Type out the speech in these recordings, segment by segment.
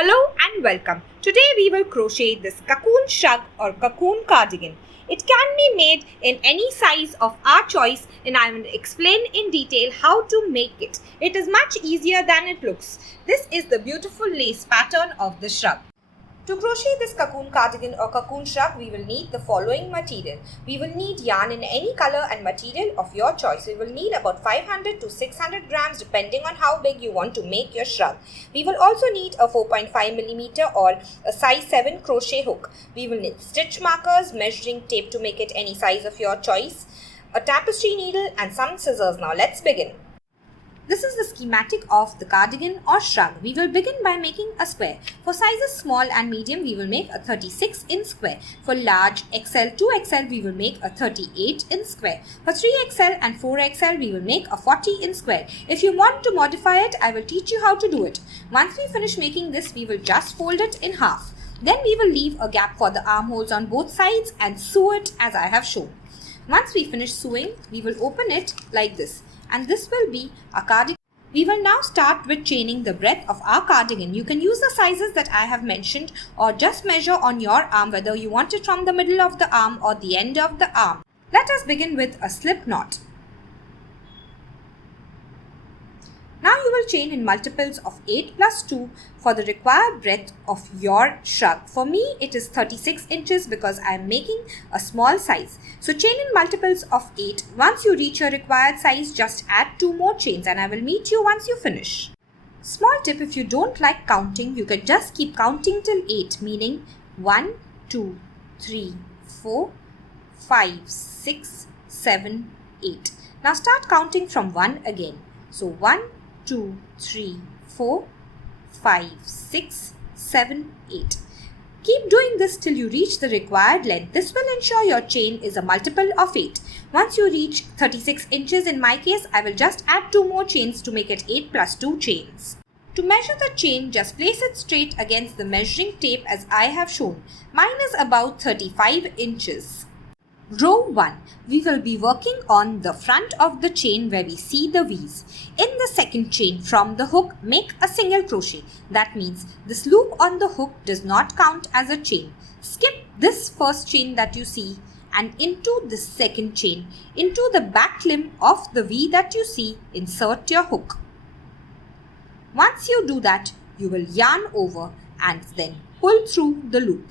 Hello and welcome. Today we will crochet this cocoon shrug or cocoon cardigan. It can be made in any size of our choice and I will explain in detail how to make it. It is much easier than it looks. This is the beautiful lace pattern of the shrug. To crochet this cocoon cardigan or cocoon shrug, we will need the following material. We will need yarn in any color and material of your choice. We will need about 500 to 600 grams depending on how big you want to make your shrug. We will also need a 4.5mm or a size 7 crochet hook. We will need stitch markers, measuring tape to make it any size of your choice, a tapestry needle and some scissors. Now let's begin. This is the schematic of the cardigan or shrug. We will begin by making a square. For sizes small and medium, we will make a 36-inch square. For large XL, 2XL, we will make a 38-inch square. For 3XL and 4XL, we will make a 40-inch square. If you want to modify it, I will teach you how to do it. Once we finish making this, we will just fold it in half. Then we will leave a gap for the armholes on both sides and sew it as I have shown. Once we finish sewing, we will open it like this. And this will be a cardigan. We will now start with chaining the breadth of our cardigan. You can use the sizes that I have mentioned or just measure on your arm whether you want it from the middle of the arm or the end of the arm. Let us begin with a slip knot. Now you will chain in multiples of 8 plus 2 for the required breadth of your shrug. For me, it is 36 inches because I am making a small size. So chain in multiples of 8. Once you reach your required size, just add 2 more chains and I will meet you once you finish. Small tip, if you don't like counting, you can just keep counting till 8, meaning 1, 2, 3, 4, 5, 6, 7, 8. Now start counting from 1 again. So 1, 2, 3, 4, 5, 6, 7, 8. Keep doing this till you reach the required length. This will ensure your chain is a multiple of 8. Once you reach 36 inches, in my case, I will just add 2 more chains to make it 8 plus 2 chains. To measure the chain, just place it straight against the measuring tape as I have shown. Mine is about 35 inches. Row 1. We will be working on the front of the chain where we see the V's. In the second chain from the hook, make a single crochet. That means this loop on the hook does not count as a chain. Skip this first chain that you see and into the second chain. Into the back limb of the V that you see, insert your hook. Once you do that, you will yarn over and then pull through the loop.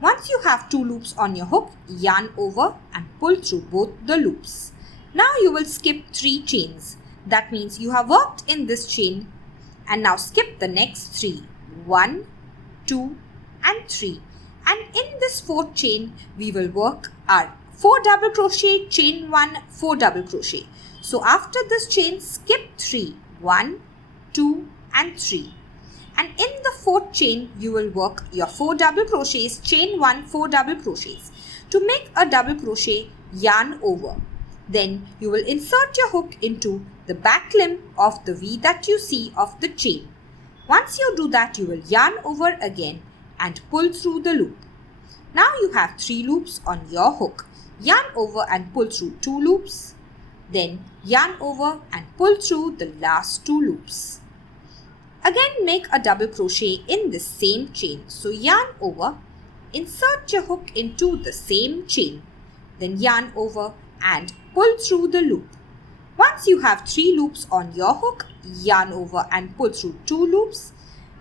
Once you have 2 loops on your hook, yarn over and pull through both the loops. Now you will skip 3 chains. That means you have worked in this chain and now skip the next 3. 1, 2 and 3. And in this 4th chain, we will work our 4 double crochet, chain 1, 4 double crochet. So after this chain, skip 3. 1, 2 and 3. And in the 4th chain, you will work your 4 double crochets, chain 1, 4 double crochets. To make a double crochet, yarn over. Then you will insert your hook into the back limb of the V that you see of the chain. Once you do that, you will yarn over again and pull through the loop. Now you have 3 loops on your hook. Yarn over and pull through 2 loops. Then yarn over and pull through the last 2 loops. Again, make a double crochet in the same chain. So yarn over, insert your hook into the same chain. Then yarn over and pull through the loop. Once you have 3 loops on your hook, yarn over and pull through 2 loops.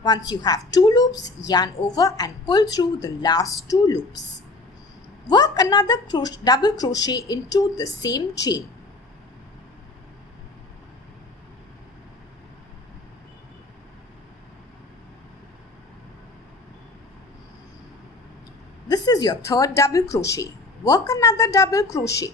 Once you have 2 loops, yarn over and pull through the last 2 loops. Work another double crochet into the same chain. This is your 3rd double crochet. Work another double crochet.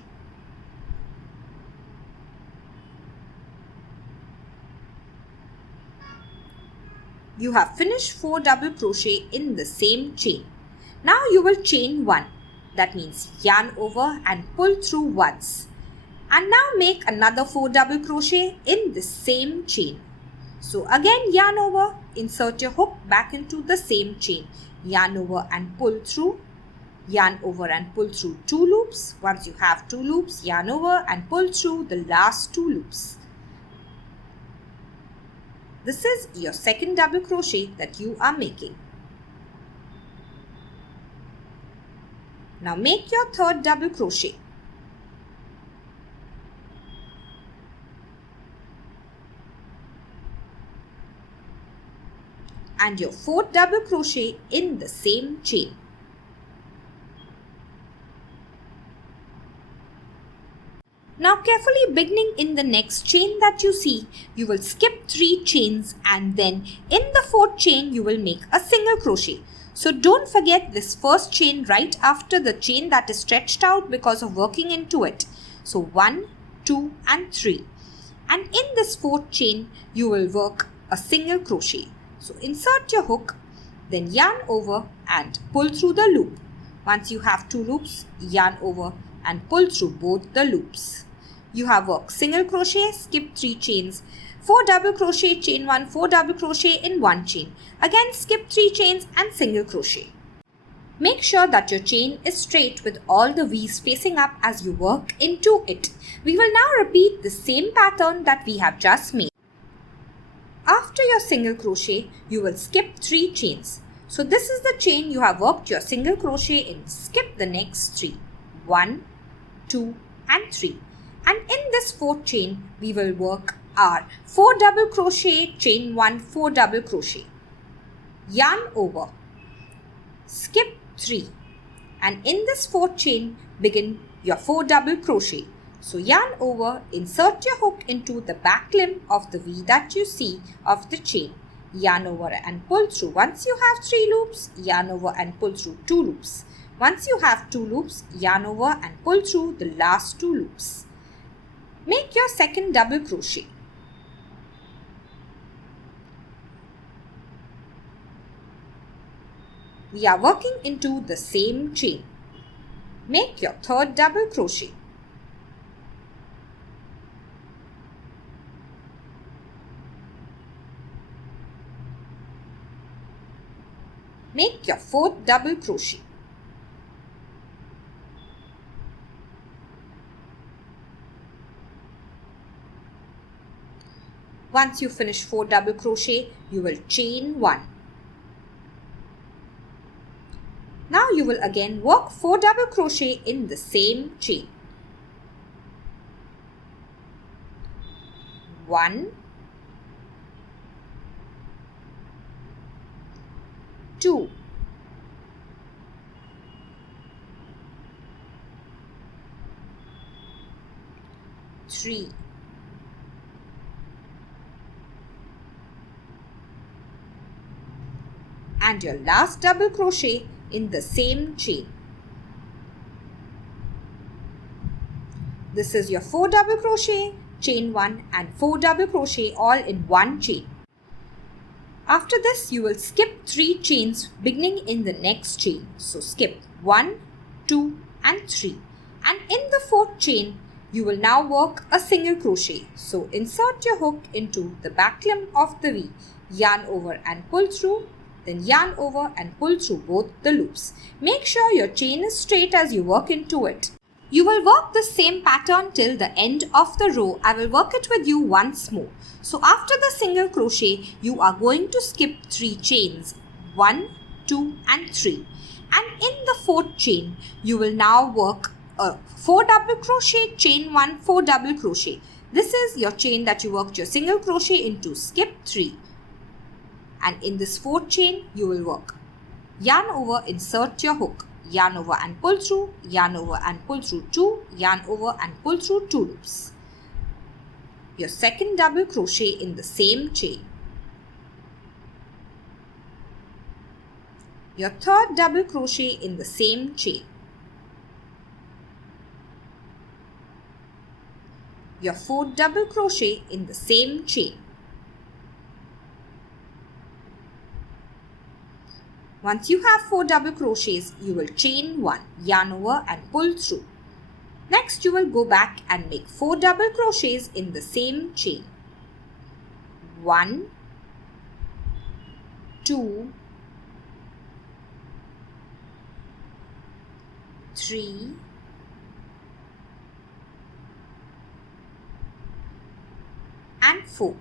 You have finished 4 double crochet in the same chain. Now you will chain 1. That means yarn over and pull through once. And now make another 4 double crochet in the same chain. So again yarn over, insert your hook back into the same chain. Yarn over and pull through. Yarn over and pull through 2 loops. Once you have 2 loops, yarn over and pull through the last 2 loops. This is your second double crochet that you are making. Now make your third double crochet. And your fourth double crochet in the same chain. Now carefully beginning in the next chain that you see, you will skip 3 chains and then in the 4th chain you will make a single crochet. So don't forget this first chain right after the chain that is stretched out because of working into it. So 1, 2 and 3. And in this 4th chain you will work a single crochet. So insert your hook, then yarn over and pull through the loop. Once you have 2 loops, yarn over and pull through both the loops. You have worked single crochet, skip 3 chains, 4 double crochet, chain 1, 4 double crochet in 1 chain. Again skip 3 chains and single crochet. Make sure that your chain is straight with all the V's facing up as you work into it. We will now repeat the same pattern that we have just made. After your single crochet, you will skip 3 chains. So this is the chain you have worked your single crochet in. Skip the next 3. 1, 2 and 3. And in this 4th chain, we will work our 4 double crochet, chain 1, 4 double crochet. Yarn over. Skip 3. And in this 4th chain, begin your 4 double crochet. So yarn over, insert your hook into the back limb of the V that you see of the chain. Yarn over and pull through. Once you have 3 loops, yarn over and pull through 2 loops. Once you have 2 loops, yarn over and pull through the last 2 loops. Make your second double crochet. We are working into the same chain. Make your third double crochet. Make your 4th double crochet. Once you finish 4 double crochet, you will chain 1. Now you will again work 4 double crochet in the same chain. 1, 2, 3, 4 and your last double crochet in the same chain. This is your 4 double crochet, chain 1 and 4 double crochet all in 1 chain. After this, you will skip 3 chains beginning in the next chain. So skip 1, 2 and 3. And in the 4th chain, you will now work a single crochet. So insert your hook into the back limb of the V. Yarn over and pull through. Then yarn over and pull through both the loops. Make sure your chain is straight as you work into it. You will work the same pattern till the end of the row. I will work it with you once more. So after the single crochet, you are going to skip 3 chains. 1, 2 and 3. And in the 4th chain, you will now work a 4 double crochet, chain 1, 4 double crochet. This is your chain that you worked your single crochet into. Skip 3. And in this 4th chain, you will work yarn over, insert your hook. Yarn over and pull through, yarn over and pull through 2, yarn over and pull through 2 loops. Your second double crochet in the same chain. Your third double crochet in the same chain. Your 4th double crochet in the same chain. Once you have 4 double crochets, you will chain 1, yarn over and pull through. Next, you will go back and make 4 double crochets in the same chain. 1, 2, 3, 4.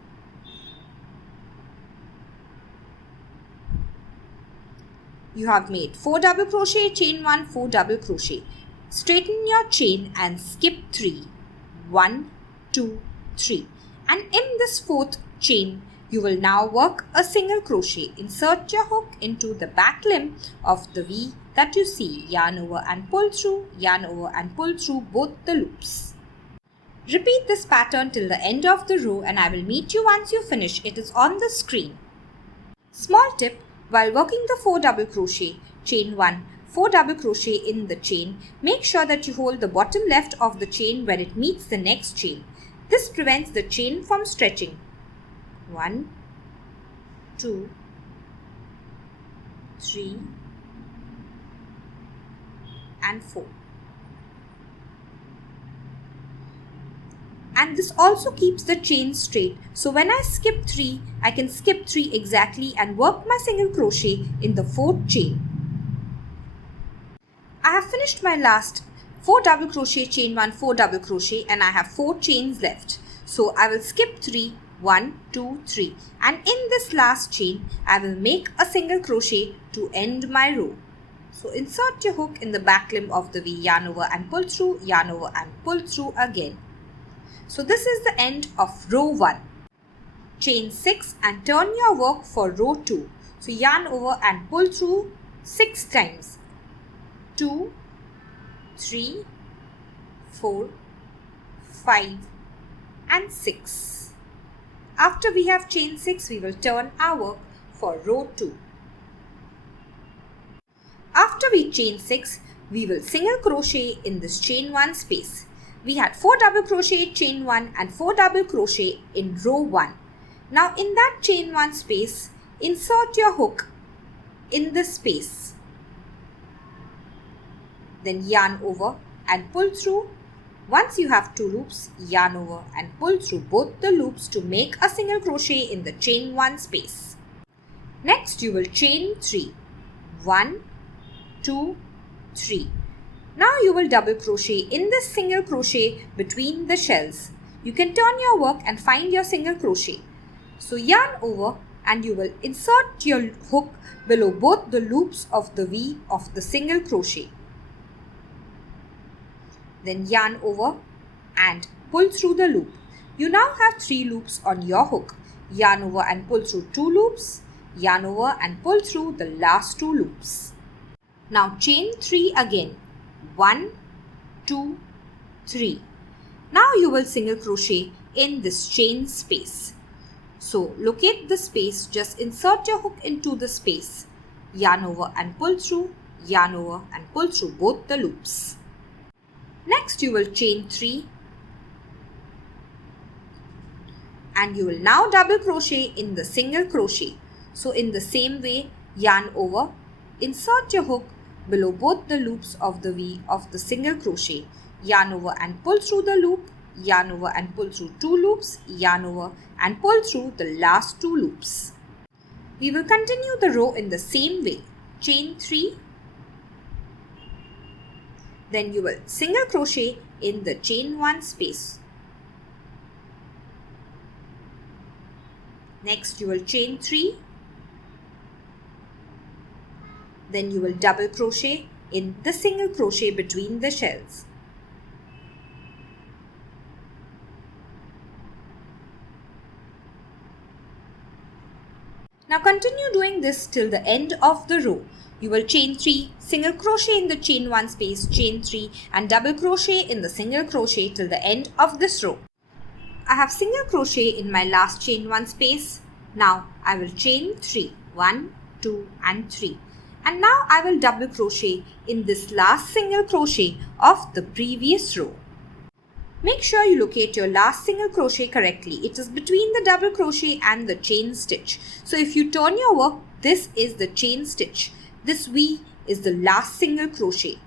you have made 4 double crochet, chain 1, 4 double crochet. Straighten your chain and skip 3. 1, 2, 3. And in this 4th chain, you will now work a single crochet. Insert your hook into the back limb of the V that you see. Yarn over and pull through, yarn over and pull through both the loops. Repeat this pattern till the end of the row and I will meet you once you finish. It is on the screen. Small tip, while working the 4 double crochet, chain 1, 4 double crochet in the chain, make sure that you hold the bottom left of the chain where it meets the next chain. This prevents the chain from stretching. 1, 2, 3 and 4. And this also keeps the chain straight. So when I skip 3, I can skip 3 exactly and work my single crochet in the 4th chain. I have finished my last 4 double crochet, chain 1, 4 double crochet and I have 4 chains left. So I will skip 3, 1, 2, 3 and in this last chain I will make a single crochet to end my row. So insert your hook in the back limb of the V, yarn over and pull through, yarn over and pull through again. So this is the end of row 1. Chain 6 and turn your work for row 2. So yarn over and pull through 6 times. 2, 3, 4, 5 and 6. After we have chain 6, we will turn our work for row 2. After we chain 6, we will single crochet in this chain 1 space. We had 4 double crochet, chain 1 and 4 double crochet in row 1. Now in that chain 1 space, insert your hook in this space. Then yarn over and pull through. Once you have 2 loops, yarn over and pull through both the loops to make a single crochet in the chain 1 space. Next you will chain 3. 1, 2, 3. Now you will double crochet in this single crochet between the shells. You can turn your work and find your single crochet. So yarn over and you will insert your hook below both the loops of the V of the single crochet. Then yarn over and pull through the loop. You now have 3 loops on your hook. Yarn over and pull through 2 loops. Yarn over and pull through the last 2 loops. Now chain 3 again. 1, 2, 3. Now you will single crochet in this chain space. So locate the space, just insert your hook into the space. Yarn over and pull through, yarn over and pull through both the loops. Next you will chain 3 and you will now double crochet in the single crochet. So in the same way, yarn over, insert your hook below both the loops of the V of the single crochet. Yarn over and pull through the loop, yarn over and pull through 2 loops, yarn over and pull through the last 2 loops. We will continue the row in the same way. Chain 3. Then you will single crochet in the chain 1 space. Next you will chain 3. Then you will double crochet in the single crochet between the shells. Now continue doing this till the end of the row. You will chain 3, single crochet in the chain 1 space, chain 3 and double crochet in the single crochet till the end of this row. I have single crochet in my last chain 1 space. Now I will chain 3, 1, 2 and 3. And now I will double crochet in this last single crochet of the previous row. Make sure you locate your last single crochet correctly. It is between the double crochet and the chain stitch. So if you turn your work, this is the chain stitch. This V is the last single crochet.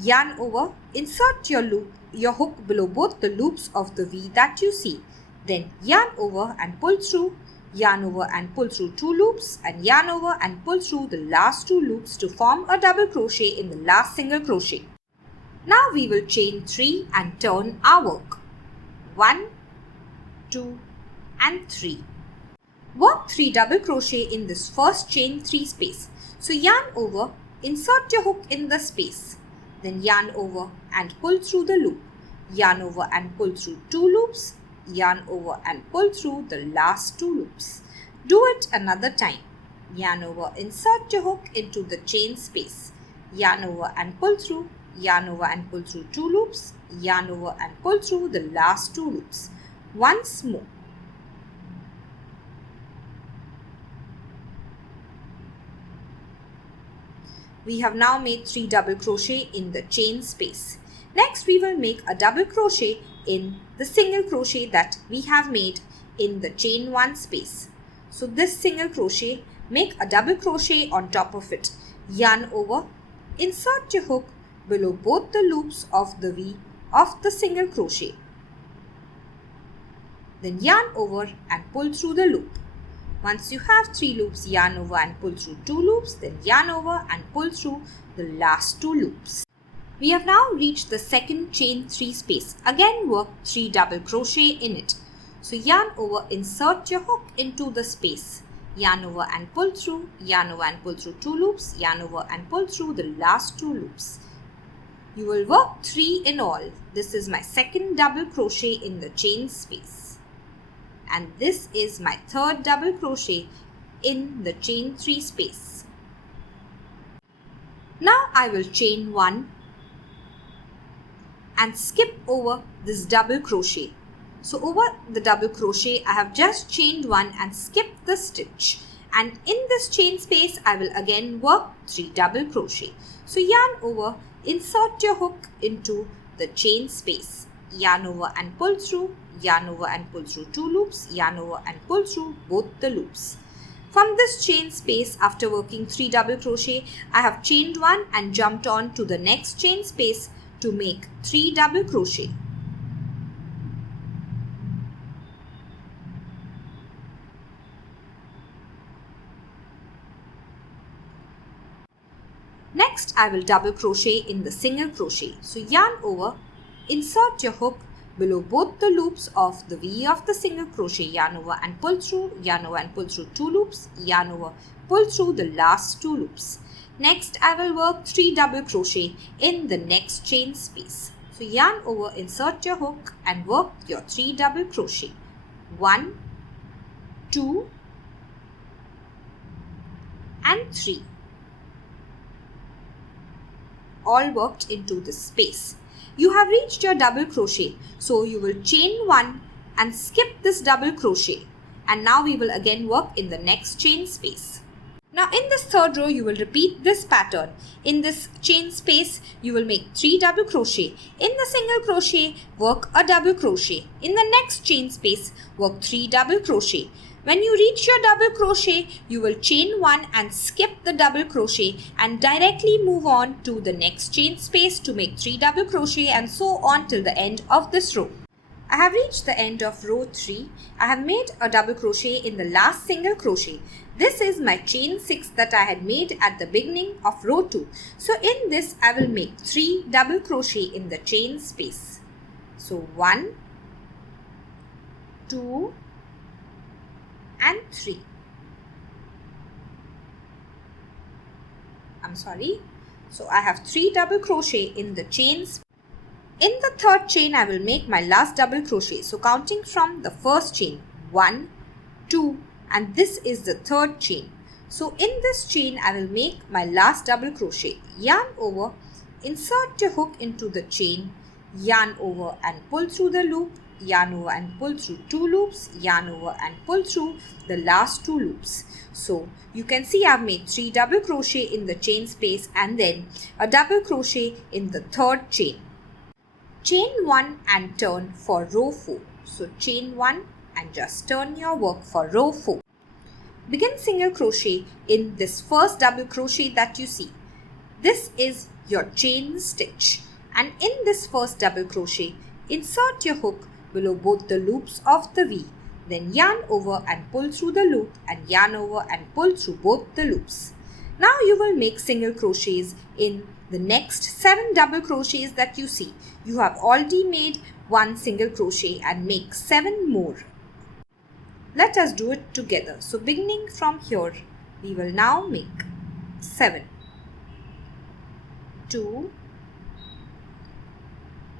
Yarn over, insert your hook below both the loops of the V that you see. Then yarn over and pull through, yarn over and pull through 2 loops and yarn over and pull through the last 2 loops to form a double crochet in the last single crochet. Now we will chain 3 and turn our work. 1, 2 and 3. Work 3 double crochet in this first chain 3 space. So yarn over, insert your hook in the space. Then yarn over and pull through the loop. Yarn over and pull through 2 loops. Yarn over and pull through the last 2 loops. Do it another time. Yarn over, insert your hook into the chain space. Yarn over and pull through. Yarn over and pull through 2 loops. Yarn over and pull through the last 2 loops. Once more. We have now made 3 double crochet in the chain space. Next we will make a double crochet in the single crochet that we have made in the chain 1 space. So this single crochet, make a double crochet on top of it. Yarn over, insert your hook below both the loops of the V of the single crochet. Then yarn over and pull through the loop. Once you have 3 loops, yarn over and pull through 2 loops, then yarn over and pull through the last 2 loops. We have now reached the second chain 3 space. Again work 3 double crochet in it. So yarn over, insert your hook into the space. Yarn over and pull through, yarn over and pull through 2 loops, yarn over and pull through the last 2 loops. You will work 3 in all. This is my second double crochet in the chain space. And this is my third double crochet in the chain 3 space. Now I will chain 1 and skip over this double crochet. So over the double crochet I have just chained 1 and skipped the stitch, and in this chain space I will again work 3 double crochet. So yarn over, insert your hook into the chain space. Yarn over and pull through, yarn over and pull through 2 loops, yarn over and pull through both the loops. From this chain space, after working 3 double crochet, I have chained 1 and jumped on to the next chain space to make 3 double crochet. Next, I will double crochet in the single crochet. So yarn over, insert your hook below both the loops of the V of the single crochet, yarn over and pull through, yarn over and pull through 2 loops, yarn over, pull through the last 2 loops. Next, I will work 3 double crochet in the next chain space. So yarn over, insert your hook and work your 3 double crochet. 1, 2 and 3. All worked into this space. You have reached your double crochet, so you will chain 1 and skip this double crochet, and now we will again work in the next chain space. Now in this third row you will repeat this pattern. In this chain space you will make 3 double crochet. In the single crochet work a double crochet. In the next chain space work 3 double crochet. When you reach your double crochet, you will chain 1 and skip the double crochet and directly move on to the next chain space to make 3 double crochet, and so on till the end of this row. I have reached the end of row 3. I have made a double crochet in the last single crochet. This is my chain 6 that I had made at the beginning of row 2. So in this I will make 3 double crochet in the chain space. So 1, 2 and 3. So I have 3 double crochet in the chains. In the third chain I will make my last double crochet. So counting from the first chain, 1, 2 and this is the third chain. So in this chain I will make my last double crochet. Yarn over, insert your hook into the chain, yarn over and pull through the loop, yarn over and pull through 2 loops, yarn over and pull through the last 2 loops. So you can see I've made 3 double crochet in the chain space and then a double crochet in the third chain. Chain 1 and turn for row 4. So chain 1 and just turn your work for row 4. Begin single crochet in this first double crochet that you see. This is your chain stitch, and in this first double crochet insert your hook below both the loops of the V. Then yarn over and pull through the loop and yarn over and pull through both the loops. Now you will make single crochets in the next 7 double crochets that you see. You have already made 1 single crochet and make 7 more. Let us do it together. So beginning from here, we will now make 7, 2,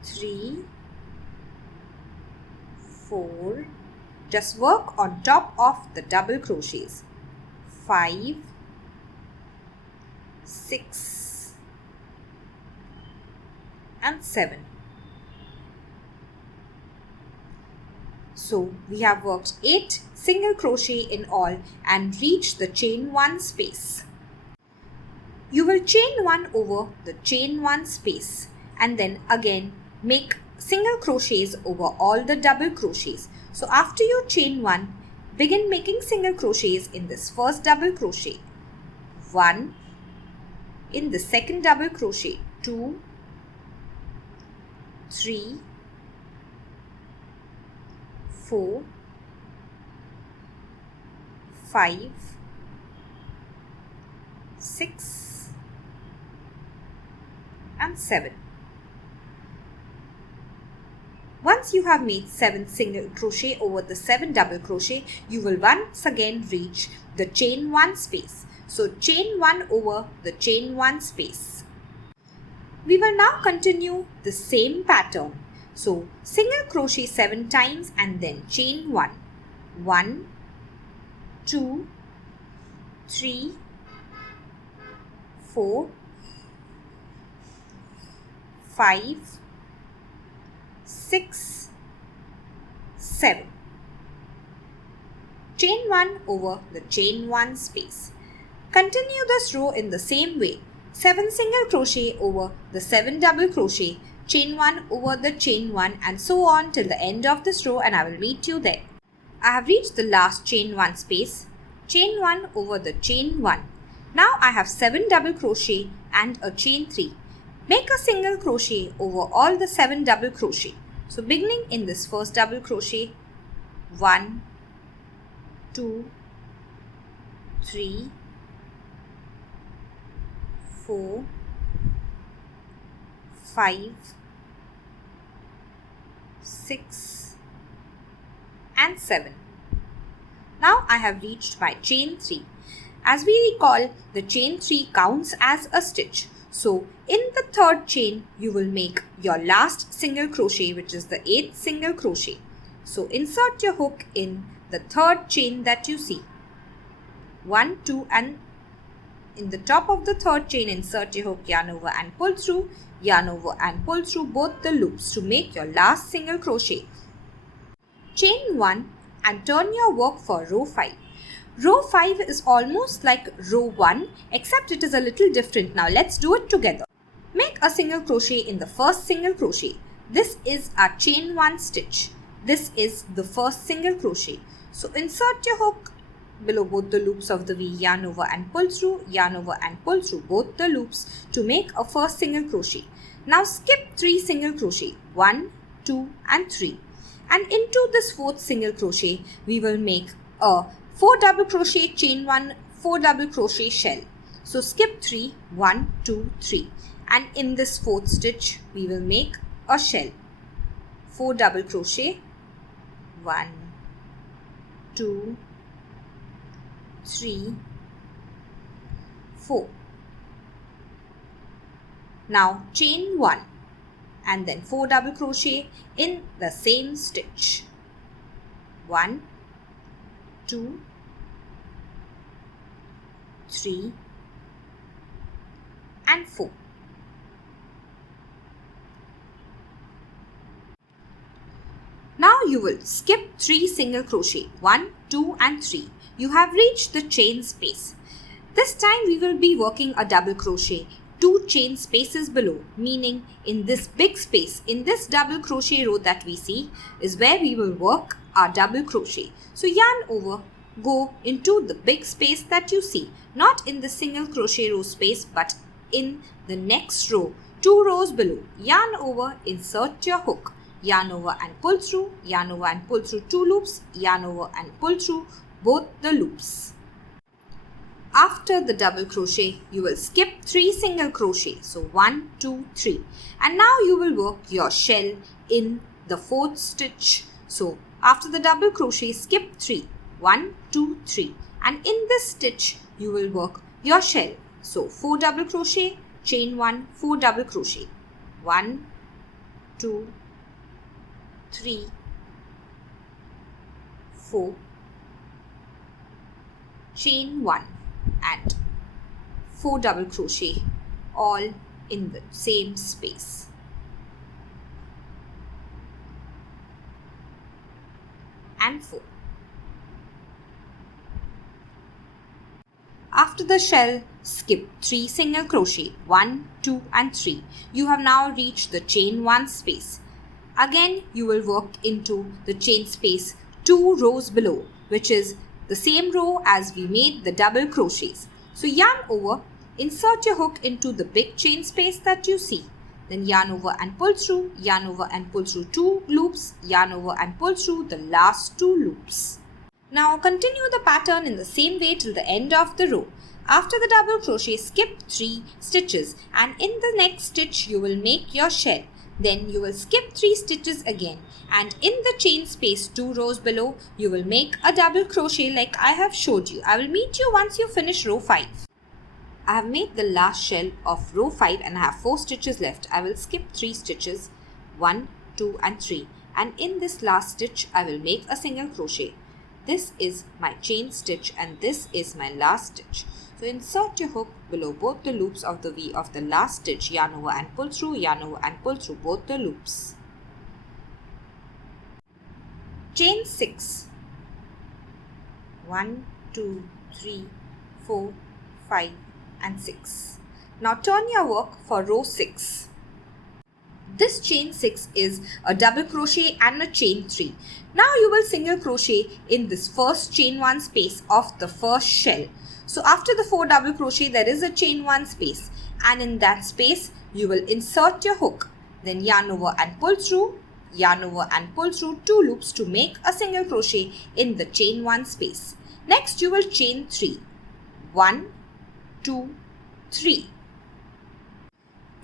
3, 4. Just work on top of the double crochets. 5, 6 and 7. So we have worked 8 single crochet in all and reached the chain 1 space. You will chain 1 over the chain 1 space and then again make single crochets over all the double crochets. So after you chain 1, begin making single crochets in this first double crochet. 1, in the second double crochet, 2, 3, 4, 5, 6 and 7. Once you have made 7 single crochet over the 7 double crochet, you will once again reach the chain 1 space. So chain 1 over the chain 1 space. We will now continue the same pattern. So single crochet 7 times and then chain 1. 1, 2, 3, 4, 5, 6, 7. Chain 1 over the chain 1 space. Continue this row in the same way. 7 single crochet over the 7 double crochet, chain 1 over the chain 1 and so on till the end of this row, and I will meet you there. I have reached the last chain 1 space. Chain 1 over the chain 1. Now I have 7 double crochet and a chain 3. Make a single crochet over all the 7 double crochet. So beginning in this first double crochet, 1, 2, 3, 4, 5, 6 and 7. Now I have reached my chain 3. As we recall, the chain 3 counts as a stitch. So in the third chain, you will make your last single crochet, which is the 8th single crochet. So insert your hook in the third chain that you see. 1, 2 and in the top of the third chain, insert your hook, yarn over and pull through, yarn over and pull through both the loops to make your last single crochet. Chain 1 and turn your work for row 5. Row 5 is almost like row 1, except it is a little different. Now let's do it together. Make a single crochet in the first single crochet. This is our chain 1 stitch. This is the first single crochet. So insert your hook below both the loops of the V, yarn over and pull through, yarn over and pull through both the loops to make a first single crochet. Now skip 3 single crochet, 1, 2 and 3. And into this fourth single crochet, we will make a 4 double crochet, chain 1, 4 double crochet shell. So skip 3, 1, 2, 3. And in this fourth stitch, we will make a shell. 4 double crochet, 1, 2, 3, 4. Now chain 1 and then 4 double crochet in the same stitch. 1, 2, 3 and 4. Now you will skip 3 single crochet, 1, 2 and 3. You have reached the chain space. This time we will be working a double crochet 2 chain spaces below, meaning in this big space, in this double crochet row that we see is where we will work our double crochet. So yarn over, go into the big space that you see, not in the single crochet row space but in the next row, 2 rows below. Yarn over, insert your hook, yarn over and pull through, yarn over and pull through 2 loops, yarn over and pull through both the loops. After the double crochet, you will skip 3 single crochet. So 1, 2, 3. And now you will work your shell in the 4th stitch. So after the double crochet, skip 3. 1, 2, 3. And in this stitch, you will work your shell. So 4 double crochet, chain 1, 4 double crochet. 1, 2, 3, 4, chain 1 and 4 double crochet, all in the same space. And 4. After the shell, skip 3 single crochet, 1, 2 and 3. You have now reached the chain 1 space. Again, you will work into the chain space 2 rows below, which is the same row as we made the double crochets. So yarn over, insert your hook into the big chain space that you see. Then yarn over and pull through, yarn over and pull through 2 loops, yarn over and pull through the last 2 loops. Now continue the pattern in the same way till the end of the row. After the double crochet, skip 3 stitches and in the next stitch you will make your shell. Then you will skip 3 stitches again and in the chain space 2 rows below you will make a double crochet like I have showed you. I will meet you once you finish row 5. I have made the last shell of row 5 and I have 4 stitches left. I will skip 3 stitches, 1, 2 and 3, and in this last stitch I will make a single crochet. This is my chain stitch and this is my last stitch. So insert your hook below both the loops of the V of the last stitch, yarn over and pull through, yarn over and pull through both the loops. Chain 6. 1, 2, 3, 4, 5 and 6. Now turn your work for row 6. This chain 6 is a double crochet and a chain 3. Now you will single crochet in this first chain 1 space of the first shell. So after the 4 double crochet there is a chain 1 space and in that space you will insert your hook. Then yarn over and pull through, yarn over and pull through 2 loops to make a single crochet in the chain 1 space. Next you will chain 3. 1, 2, 3.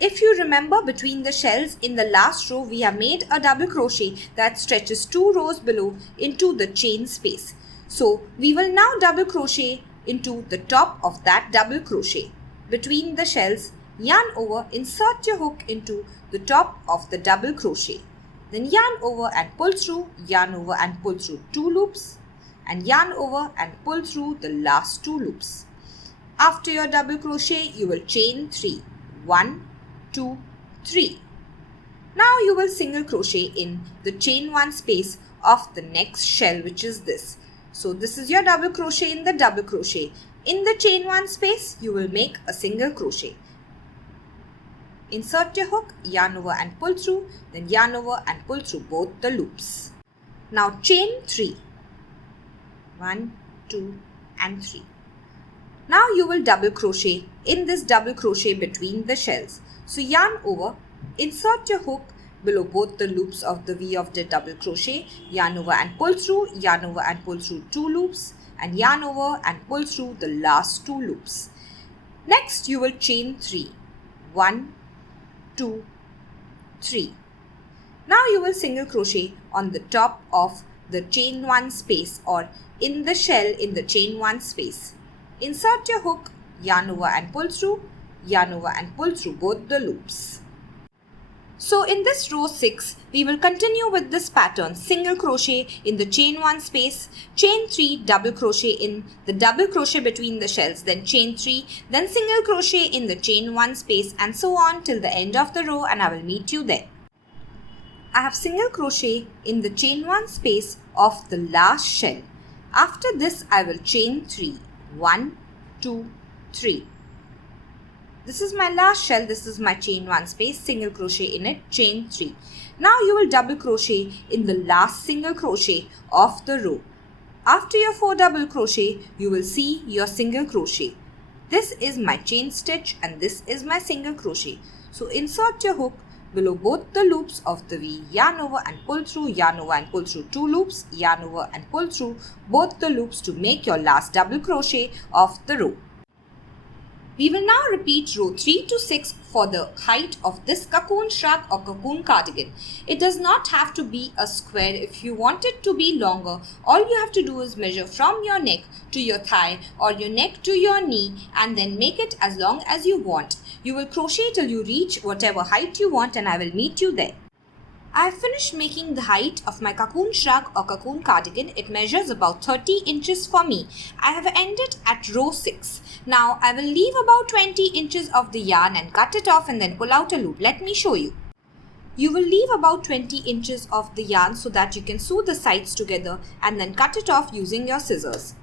If you remember, between the shells in the last row we have made a double crochet that stretches 2 rows below into the chain space. So we will now double crochet into the top of that double crochet. Between the shells, yarn over, insert your hook into the top of the double crochet. Then yarn over and pull through, yarn over and pull through 2 loops and yarn over and pull through the last 2 loops. After your double crochet, you will chain 3. 1, 2, 3. Now you will single crochet in the chain 1 space of the next shell, which is this. So this is your double crochet in the double crochet. In the chain 1 space, you will make a single crochet. Insert your hook, yarn over and pull through, then yarn over and pull through both the loops. Now chain 3. 1, 2 and 3. Now you will double crochet in this double crochet between the shells. So yarn over, insert your hook below both the loops of the V of the double crochet, yarn over and pull through, yarn over and pull through 2 loops and yarn over and pull through the last 2 loops. Next you will chain 3. 1, 2, 3. Now you will single crochet on the top of the chain 1 space or in the shell in the chain 1 space. Insert your hook, yarn over and pull through, yarn over and pull through both the loops. So in this row 6, we will continue with this pattern: single crochet in the chain 1 space, chain 3, double crochet in the double crochet between the shells, then chain 3, then single crochet in the chain 1 space, and so on till the end of the row, and I will meet you there. I have single crochet in the chain 1 space of the last shell. After this, I will chain 3. 1, 2, 3. This is my last shell. This is my chain 1 space, single crochet in it, chain 3. Now you will double crochet in the last single crochet of the row. After your 4 double crochet, you will see your single crochet. This is my chain stitch and this is my single crochet. So insert your hook below both the loops of the V, yarn over and pull through, yarn over and pull through 2 loops, yarn over and pull through both the loops to make your last double crochet of the row. We will now repeat row 3 to 6 for the height of this cocoon shrug or cocoon cardigan. It does not have to be a square. If you want it to be longer, all you have to do is measure from your neck to your thigh or your neck to your knee and then make it as long as you want. You will crochet till you reach whatever height you want and I will meet you there. I have finished making the height of my cocoon shrug or cocoon cardigan. It measures about 30 inches for me. I have ended at row 6. Now I will leave about 20 inches of the yarn and cut it off and then pull out a loop. Let me show you. You will leave about 20 inches of the yarn so that you can sew the sides together and then cut it off using your scissors.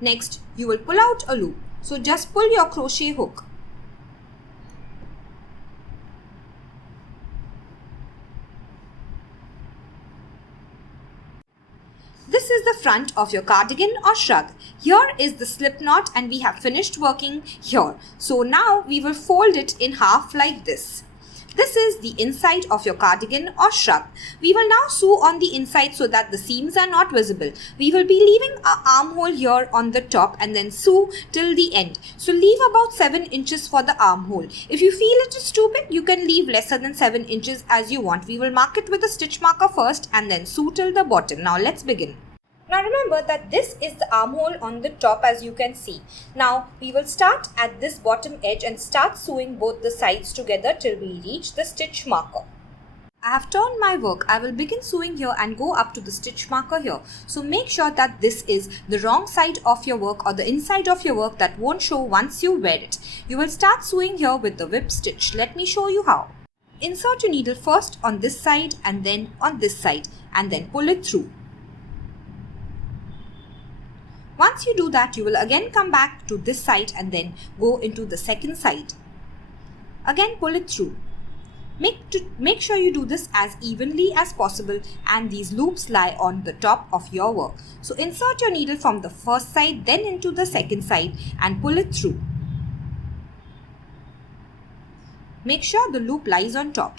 Next, you will pull out a loop. So just pull your crochet hook. This is the front of your cardigan or shrug. Here is the slip knot and we have finished working here. So now we will fold it in half like this. This is the inside of your cardigan or shrug. We will now sew on the inside so that the seams are not visible. We will be leaving an armhole here on the top and then sew till the end. So leave about 7 inches for the armhole. If you feel it is too big, you can leave lesser than 7 inches as you want. We will mark it with a stitch marker first and then sew till the bottom. Now let's begin. Now remember that this is the armhole on the top as you can see. Now we will start at this bottom edge and start sewing both the sides together till we reach the stitch marker. I have turned my work. I will begin sewing here and go up to the stitch marker here. So make sure that this is the wrong side of your work or the inside of your work that won't show once you wear it. You will start sewing here with the whip stitch. Let me show you how. Insert your needle first on this side and then on this side and then pull it through. Once you do that, you will again come back to this side and then go into the second side. Again pull it through. Make sure you do this as evenly as possible and these loops lie on the top of your work. So insert your needle from the first side then into the second side and pull it through. Make sure the loop lies on top.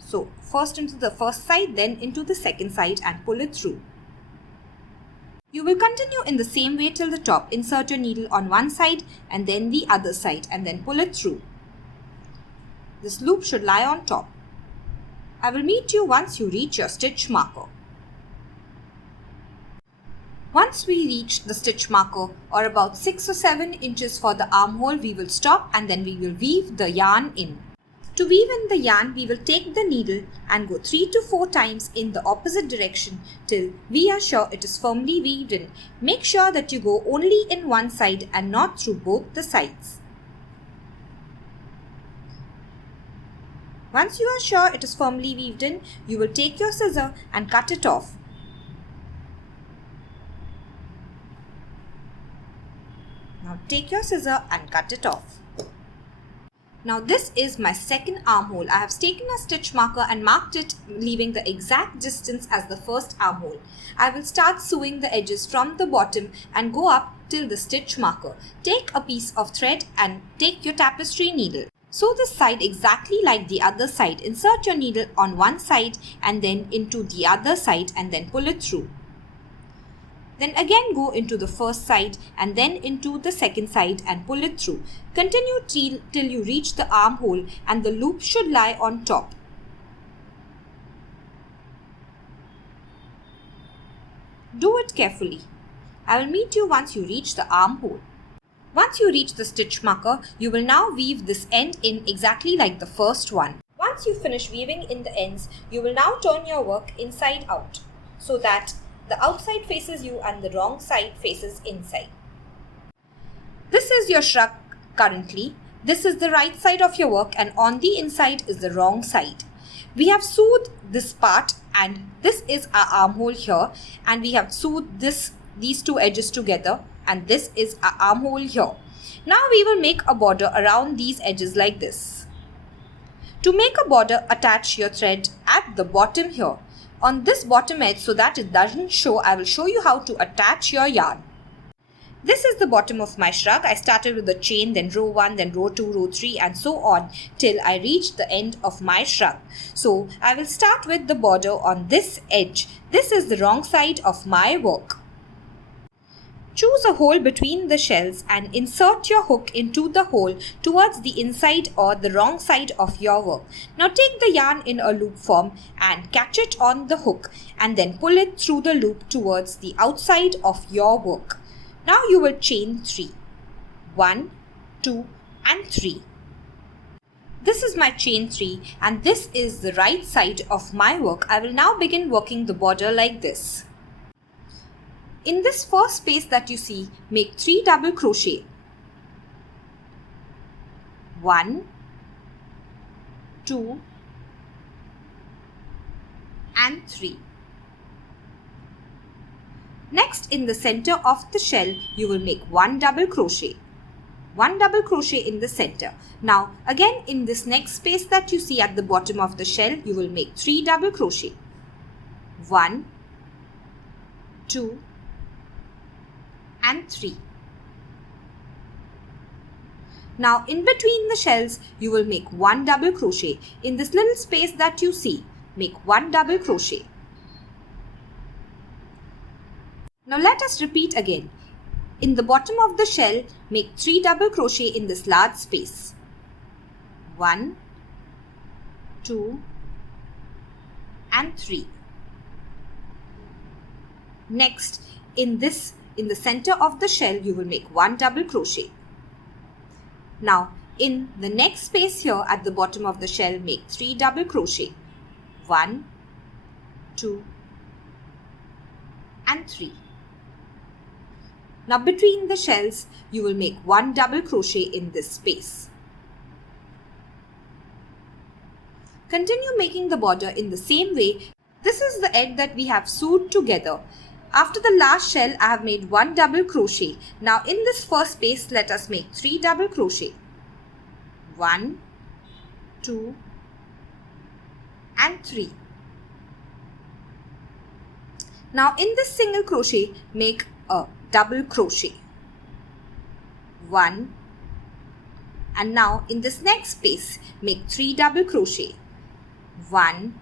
So first into the first side then into the second side and pull it through. You will continue in the same way till the top. Insert your needle on one side and then the other side and then pull it through. This loop should lie on top. I will meet you once you reach your stitch marker. Once we reach the stitch marker or about 6 or 7 inches for the armhole, we will stop and then we will weave the yarn in. To weave in the yarn, we will take the needle and go 3 to 4 times in the opposite direction till we are sure it is firmly weaved in. Make sure that you go only in one side and not through both the sides. Once you are sure it is firmly weaved in, you will take your scissor and cut it off. Now take your scissor and cut it off. Now this is my second armhole. I have taken a stitch marker and marked it, leaving the exact distance as the first armhole. I will start sewing the edges from the bottom and go up till the stitch marker. Take a piece of thread and take your tapestry needle. Sew this side exactly like the other side. Insert your needle on one side and then into the other side and then pull it through. Then again go into the first side and then into the second side and pull it through. Continue till you reach the armhole and the loop should lie on top. Do it carefully. I will meet you once you reach the armhole. Once you reach the stitch marker, you will now weave this end in exactly like the first one. Once you finish weaving in the ends, you will now turn your work inside out so that the outside faces you and the wrong side faces inside. This is your shrug currently. This is the right side of your work and on the inside is the wrong side. We have sewed this part and this is our armhole here and we have sewed these two edges together and this is our armhole here. Now we will make a border around these edges like this. To make a border, attach your thread at the bottom here. On this bottom edge so that it doesn't show, I will show you how to attach your yarn. This is the bottom of my shrug. I started with a chain, then row 1, then row 2, row 3 and so on till I reach the end of my shrug. So I will start with the border on this edge. This is the wrong side of my work. Choose a hole between the shells and insert your hook into the hole towards the inside or the wrong side of your work. Now take the yarn in a loop form and catch it on the hook and then pull it through the loop towards the outside of your work. Now you will chain 3. 1, 2 and 3. This is my chain 3 and this is the right side of my work. I will now begin working the border like this. In this first space that you see, make 3 double crochet. 1, 2 and 3. Next, in the center of the shell, you will make 1 double crochet. 1 double crochet in the center. Now, again in this next space that you see at the bottom of the shell, you will make 3 double crochet. 1, 2 and 3. Now in between the shells you will make 1 double crochet. In this little space that you see, make 1 double crochet. Now let us repeat again. In the bottom of the shell, make 3 double crochet in this large space. 1, 2 and 3. Next, in the center of the shell, you will make 1 double crochet. Now, in the next space here at the bottom of the shell, make 3 double crochet. 1, 2 and 3. Now, between the shells, you will make 1 double crochet in this space. Continue making the border in the same way. This is the edge that we have sewed together. After the last shell, I have made 1 double crochet. Now in this first space, let us make 3 double crochet. 1, 2 and 3. Now in this single crochet, make a double crochet. 1 and now in this next space, make 3 double crochet. 1,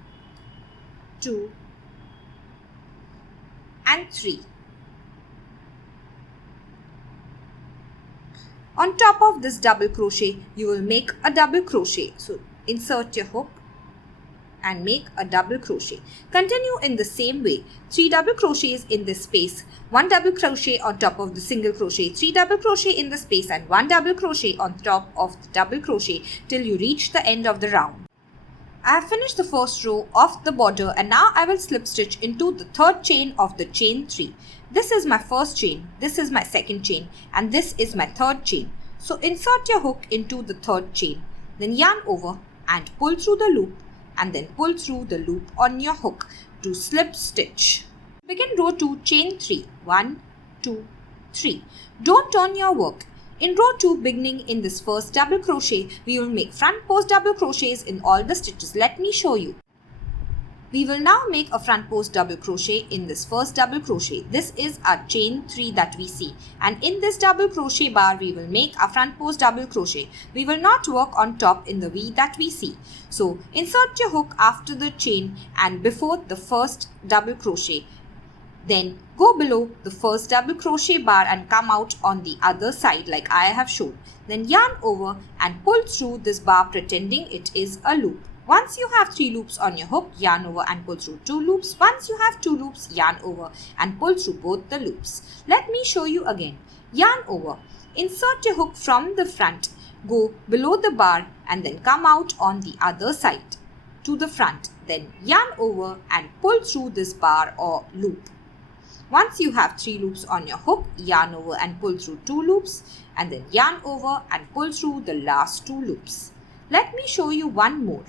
2 and 3. On top of this double crochet, you will make a double crochet. So insert your hook and make a double crochet. Continue in the same way. 3 double crochets in this space, 1 double crochet on top of the single crochet, 3 double crochet in the space and 1 double crochet on top of the double crochet till you reach the end of the round. I have finished the first row of the border and now I will slip stitch into the third chain of the chain 3. This is my first chain, this is my second chain and this is my third chain. So insert your hook into the third chain, then yarn over and pull through the loop and then pull through the loop on your hook to slip stitch. Begin row 2, chain 3. 1, 2, 3. Don't turn your work. In row 2, beginning in this first double crochet, we will make front post double crochets in all the stitches. Let me show you. We will now make a front post double crochet in this first double crochet. This is our chain 3 that we see. And in this double crochet bar, we will make a front post double crochet. We will not work on top in the V that we see. So insert your hook after the chain and before the first double crochet. Then go below the first double crochet bar and come out on the other side like I have shown. Then yarn over and pull through this bar pretending it is a loop. Once you have 3 loops on your hook, yarn over and pull through 2 loops. Once you have 2 loops, yarn over and pull through both the loops. Let me show you again. Yarn over. Insert your hook from the front. Go below the bar and then come out on the other side to the front. Then yarn over and pull through this bar or loop. Once you have 3 loops on your hook, yarn over and pull through 2 loops and then yarn over and pull through the last 2 loops. Let me show you one more.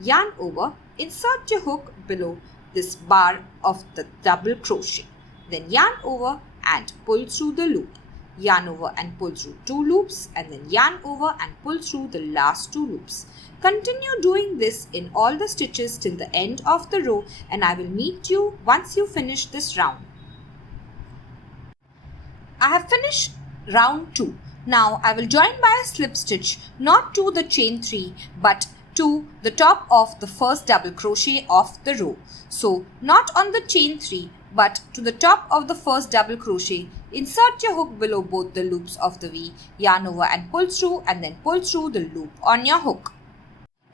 Yarn over, insert your hook below this bar of the double crochet. Then yarn over and pull through the loop. Yarn over and pull through 2 loops and then yarn over and pull through the last 2 loops. Continue doing this in all the stitches till the end of the row and I will meet you once you finish this round. I have finished round 2. Now I will join by a slip stitch not to the chain 3 but to the top of the first double crochet of the row. So not on the chain 3 but to the top of the first double crochet Insert your hook below both the loops of the V, yarn over and pull through, and then pull through the loop on your hook.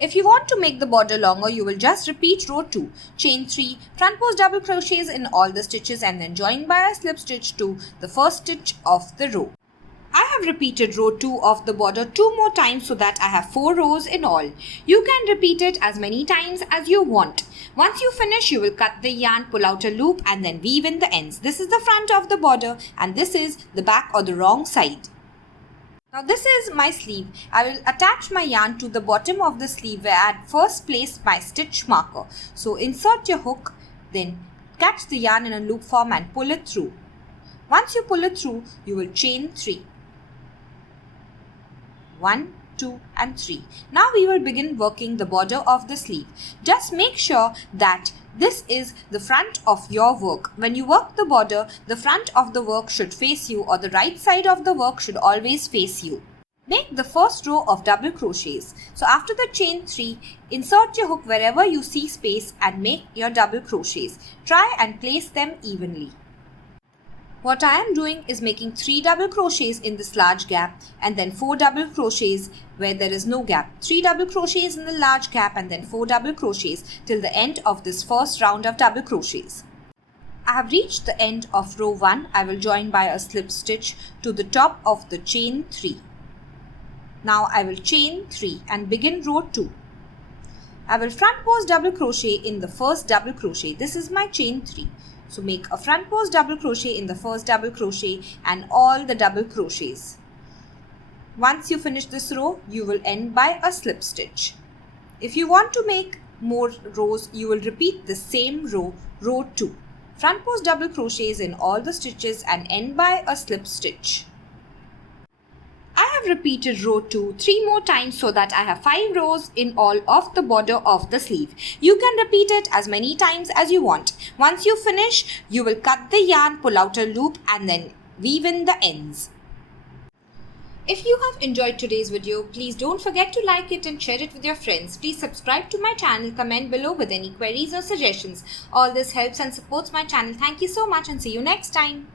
If you want to make the border longer, you will just repeat row 2, chain 3, front post double crochets in all the stitches and then join by a slip stitch to the first stitch of the row. I have repeated row 2 of the border 2 more times so that I have 4 rows in all. You can repeat it as many times as you want. Once you finish, you will cut the yarn, pull out a loop and then weave in the ends. This is the front of the border and this is the back or the wrong side. Now this is my sleeve. I will attach my yarn to the bottom of the sleeve where I had first placed my stitch marker. So insert your hook, then catch the yarn in a loop form and pull it through. Once you pull it through, you will chain 3. 1, 2 and 3. Now we will begin working the border of the sleeve. Just make sure that this is the front of your work. When you work the border, the front of the work should face you or the right side of the work should always face you. Make the first row of double crochets. So after the chain 3, insert your hook wherever you see space and make your double crochets. Try and place them evenly. What I am doing is making 3 double crochets in this large gap and then 4 double crochets where there is no gap. 3 double crochets in the large gap and then 4 double crochets till the end of this first round of double crochets. I have reached the end of row 1. I will join by a slip stitch to the top of the chain 3. Now I will chain 3 and begin row 2. I will front post double crochet in the first double crochet. This is my chain 3. So make a front post double crochet in the first double crochet and all the double crochets. Once you finish this row, you will end by a slip stitch. If you want to make more rows, you will repeat the same row, row 2. Front post double crochets in all the stitches and end by a slip stitch. I have repeated row 2 3 more times so that I have 5 rows in all of the border of the sleeve. You can repeat it as many times as you want. Once you finish, you will cut the yarn, pull out a loop and then weave in the ends. If you have enjoyed today's video, please don't forget to like it and share it with your friends. Please subscribe to my channel, comment below with any queries or suggestions. All this helps and supports my channel. Thank you so much and see you next time.